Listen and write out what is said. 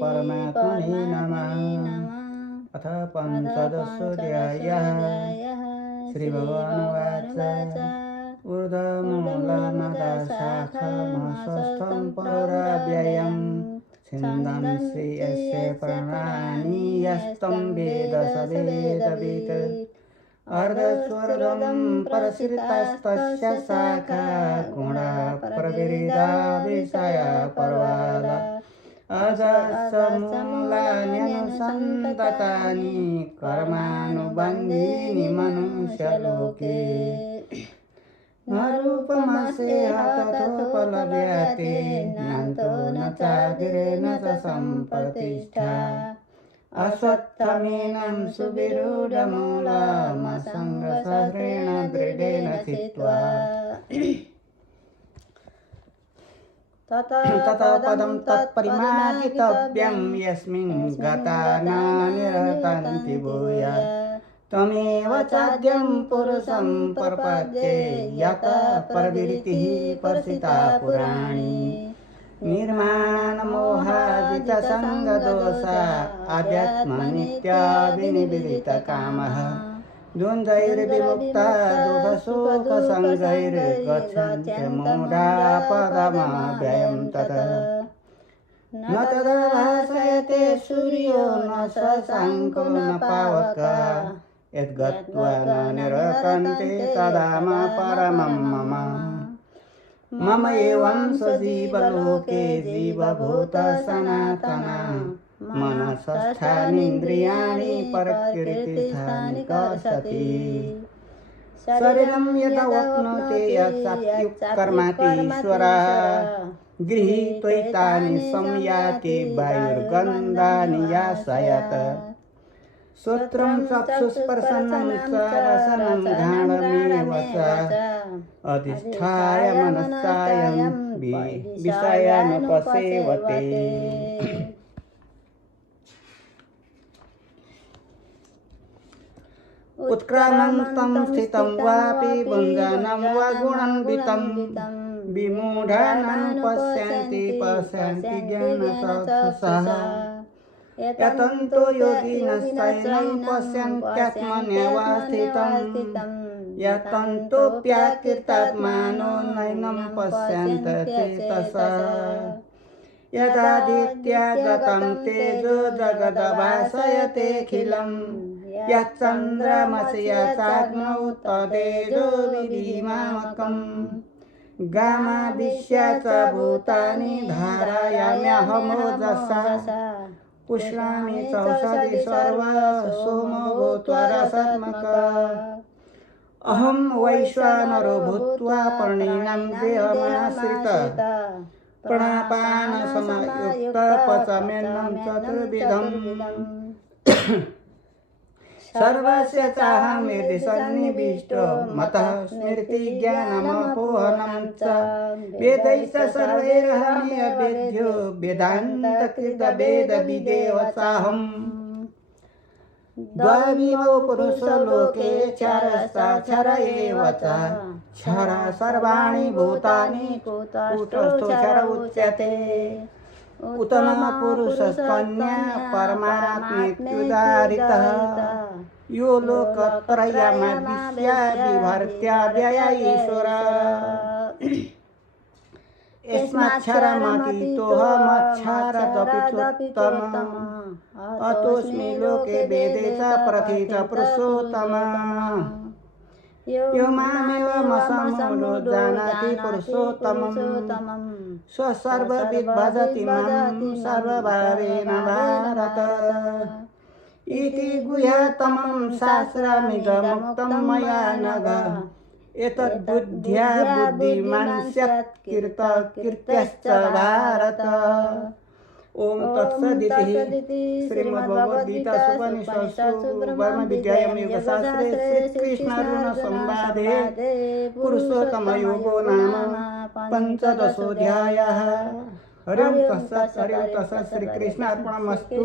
परमात्मने नमः। अथ पंचदशोऽध्यायः। श्रीभगवानुवाच ऊर्ध्वमूलमदशाखमशस्थं परोरव्ययम् छिन्दन्ति यस्य पर्णानि यस्तं वेद स वेदवित् अर्धस्वर्गं परश्रितस्तस्य शाखा गुणा प्रविरिदा विषया पर्वाला अजस्रमूलान्यनुसन्ततानि कर्मानुबन्धीनि मनुष्यलोके न रूपमस्येह तथोपलभ्यते नान्तो न चादिरे न च सम्प्रतिष्ठा अश्वत्थमेनं सुविरूढमूलमसङ्गसहस्रेण दृढेन चित्वा ततः पदं तत्परिमार्जितव्यं यस्मिन् गता न निरतन्ति भूयात् त्वमेव चाद्यं पुरुषं प्रपद्ये यतः प्रवृत्तिः पर्षिता पुराणी निर्माणमोहादितसङ्गदोषा अध्यात्मनित्या विनिवृत्तकामः द्वन्द्वैर्विमुक्ता दुःखशोकसङ्गैर्गच्छन्ति मूढा पदमव्ययं ततः न तदा भासयते सूर्यो न शशाङ्को न पावकः यद्गत्वा न निरतन्ते तदा परमं मम मम एवं सजीवलोके जीवभूतः सनातना मनसष्ठानीन्द्रियाणि प्रकृतिस्थानि कर्षति शरीरं यदवप्नोति यत्सात्विकर्माति ईश्वरः गृहीत्वैतानि संयाति वायुर्गन्धानि यासयत् श्रोत्रं चक्षुस्पर्शनं च रसनं घ्राणमेव च अधिष्ठाय मनश्चायं विषयानुपसेवते उत्क्रामन्तं स्थितं वापि भुञ्जनं वा गुणान्वितं विमूढानुपश्यन्ति पश्यन्ति ज्ञानचक्षुषः यतन्तो योगिनश्चैनं पश्यन्त्यात्मन्यवस्थितं यतन्तोऽप्याकृतात्मानो नैनं पश्यन्ति चेतसः यदादित्यागतं तेजो जगदभासयतेऽखिलं यच्चन्द्रमसि यचाग्नौ तदेजो विधिमामकम् गामादिश्य च भूतानि धारयाम्यहमोजसा पुष्णामि चौषधि सर्वा सोमो भूत्वा रसात्मकः अहं वैश्वानरो भूत्वा प्राणिनां देहमाश्रितः प्राणापानसमयुक्तः पचाम्यन्नं चतुर्विधम् सर्वस्य चाहं यदि सन्निविष्टो मतः स्मृतिज्ञानमपोहनं च वेदैश्च सर्वैरहमेवेद्यो वेदान्तकृतवेदविदेव चाहम् द्वविमो पुरुषो लोके क्षरश्चाक्षर एव च क्षर सर्वाणि भूतानि कूटस्थो क्षर उच्यते उत्तम पुरुषस्तन्य परमात्मेत्युदाहृतः यो लोकत्रयमविश्य बिभर्त्याव्यय ईश्वरः यस्माक्षरमतीतोऽहमक्षरदपितुत्तमः अतोऽस्मि लोके वेदे च प्रथित पुरुषोत्तमः यो मामेवमसम्मूढो जानाति पुरुषोत्तमं स सर्वविद् भजति मां सर्वभावेन भारत इति गुह्यतमं शास्त्रमिदमुक्तं मया नघ एतद्बुद्ध्या बुद्धिमान् स्यात् कीर्त्यश्च भारत। ओम तत्सदिति श्रीमद्भगवद्गीतासूपनिषत्सु ब्रह्मविद्यायां योगशास्त्रे श्रीकृष्णार्जुनसंवादे पुरुषोत्तमयोगो नाम पंचदशोऽध्यायः। हरिं तत्सत् श्रीकृष्णार्पणमस्तु।